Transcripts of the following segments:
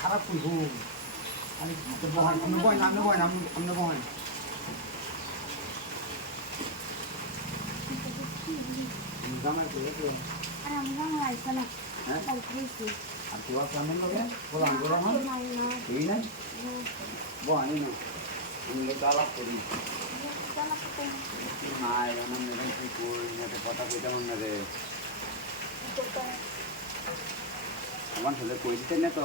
খারাপ করবো আপনি বহান জামাই করে আর কেউ সামনে লোকে বলান করো না এই নাই বহানি না আমি লোক আলাপ করি নাই আমার মেয়ে কি কই না কথা কইতে মনে রে আমার ছেলে কই দিতে না তো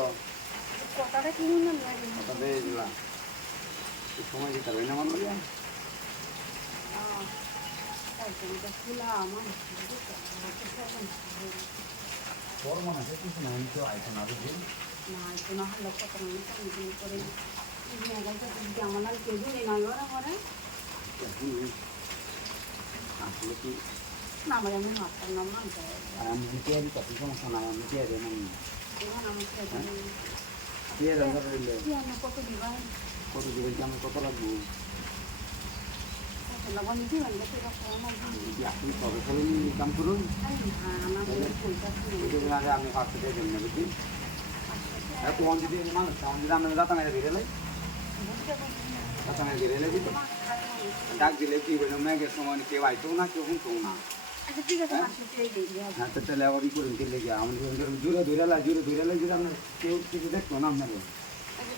কথাটা কিনুন না কথা দিয়ে দিলাম সময় দিতে হবে না আমার বলে তোর মনে আছে কিছু না আমি তো আইসো না বুঝলি আসলে কি আমি তৈরি কত সমস্যা নাই আমি তৈরি নাই কত দিবেন আমি কত লাগবো আপনি কবে ফেলেন কাম করুন আগে আমি 500 টাকা দেবেন না বুঝলি তখন যদি মানুষ তখন যদি আপনার দাঁতা মেরে বেরোলে দাঁতা মেরে বেরোলে দিত ডাক দিলে কি বললো মেঘের সময় কেউ আইতো না কেউ শুনতো না হ্যাঁ তো তাহলে আবার ই করুন কেলে গিয়ে আমাদের জোরে ধরে যদি আপনার কেউ কিছু দেখতো না আপনাকে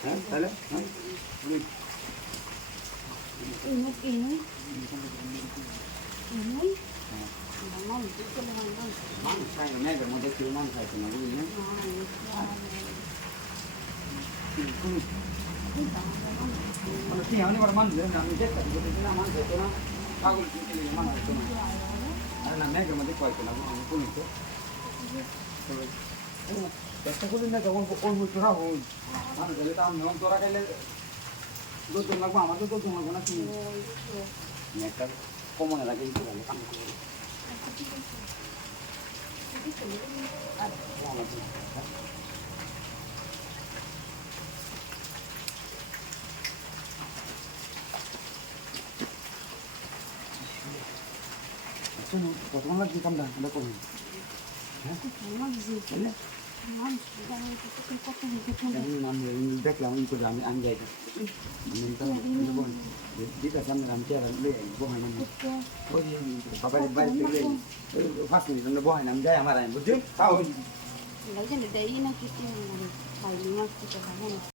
হ্যাঁ তাহলে হ্যাঁ মানুষ খায় না মেঘের মধ্যে কেউ মানুষ খাইতো না বুঝলি কি আমি মানুষ আমি দেখতে না মানুষ হইতো না পাগল মানুষ হইতো না আরে না মেঘের মধ্যে কয়েকতো না আমি বলি তো চেষ্টা করি না তখন ওই তোরা হই মানুষ হলে তো আমি তোরা খাইলে দোজন লাগবো আমার তো দোজন লাগবো না কি একটা কমনে লাগে এই করে কাম করে শুনুন কতক্ষণ লাগছে কামটা আমরা করুন হ্যাঁ দেখলাম আমি যাই ঠিক আছে আমি চেয়ার বহাই নাম সবাই বাড়িতে ফার্স্ট মিনিট আমরা বহাই নাম যাই আমার বুঝছি